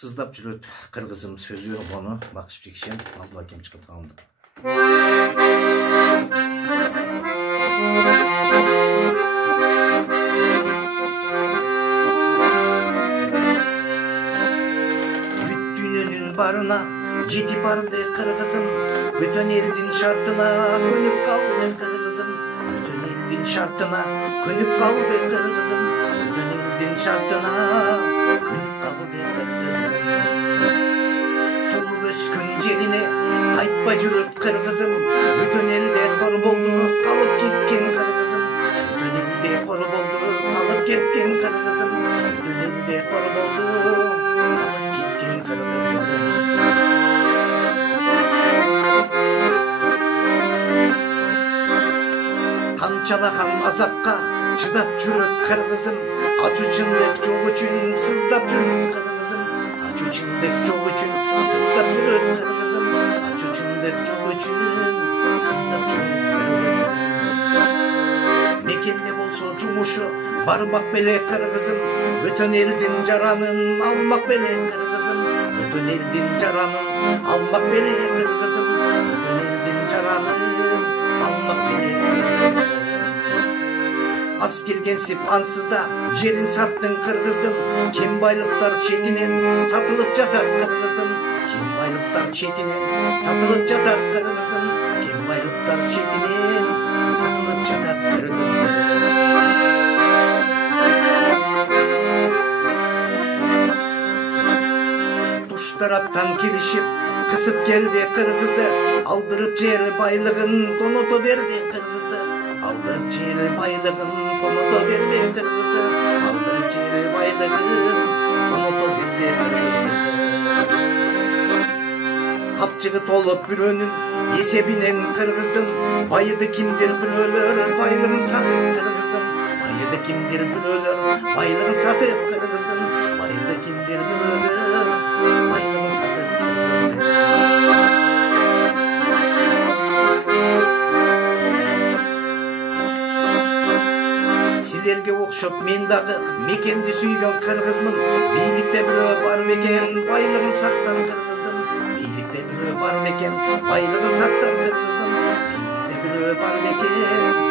Сыздап жүрөт кыргызым сөзү обону бакыш бекшен Абдулла Акем чыккан. Бүт дүйнөнүн барына жетип барды кыргызым, бүтөн элдин шартына көнүп калды кыргызым, бүтөн элдин шартына көнүп калды кыргызым, бүтөн элдин шартына көнүп калды кыргызым. Тулуп өскөн жерине кайтпай жүрөт кыргызым, бүтөн элде кор болду калып кеткен кыргызым, бүтөн элде кор болду калып кеткен кыргызым, бүтөн элде кор болду калып кеткен кыргызым. Канчалаган азапка чыдап жүрөт кыргызым, ачуучундук жол үчүн сыздап жүрөт кыргызым, ачуучундук жол үчүн сыздап жүрөт кыргызым, ачуучундук жол үчүн сыздап жүрөт кыргызым. Мекенде болсо жумушу бармак беле кыргызым, бүтөн элдин жаранын алмак беле кыргызым, бүтөн элдин жаранын алмак беле кыргызым, бүтөн элдин жаранын алмак беле кыргызым. Аз келгенсип ансызда жерин саттың кыргыздын, кем байлыктар четинен сатылып жатат кыргыздын, кем байлыктар четинен сатылып жатат кыргыздын, кем байлыктар четинен сатылып жатат кыргыздын. Туш тараптан келишип кысып келди кыргызды, алдырып жер байлыгын тоното берди кыргызды, алдырып жер байлыгын тоното берди кыргызды, алдырып жер байлыгын тоното берди кыргызды. Капчыгы толуп бирөөнүн эсебинен кыргыздын, байыды кимдир бирөөлөр байлыгын сатып кыргыздын, байыды кимдир бирөөлөр байлыгын сатып кыргыздын, байыды кимдир бирөөлөр байлыгын сатып кыргыздын. Силерге окшоп мен дагы мекенди сүйгөн кыргызмын, бийликте бирөө бар мекен байлыгын сактан кыргыздын, бийликте бирөө бар мекен байлыгын сактан кыргыздын, бийликте бирөө бар мекен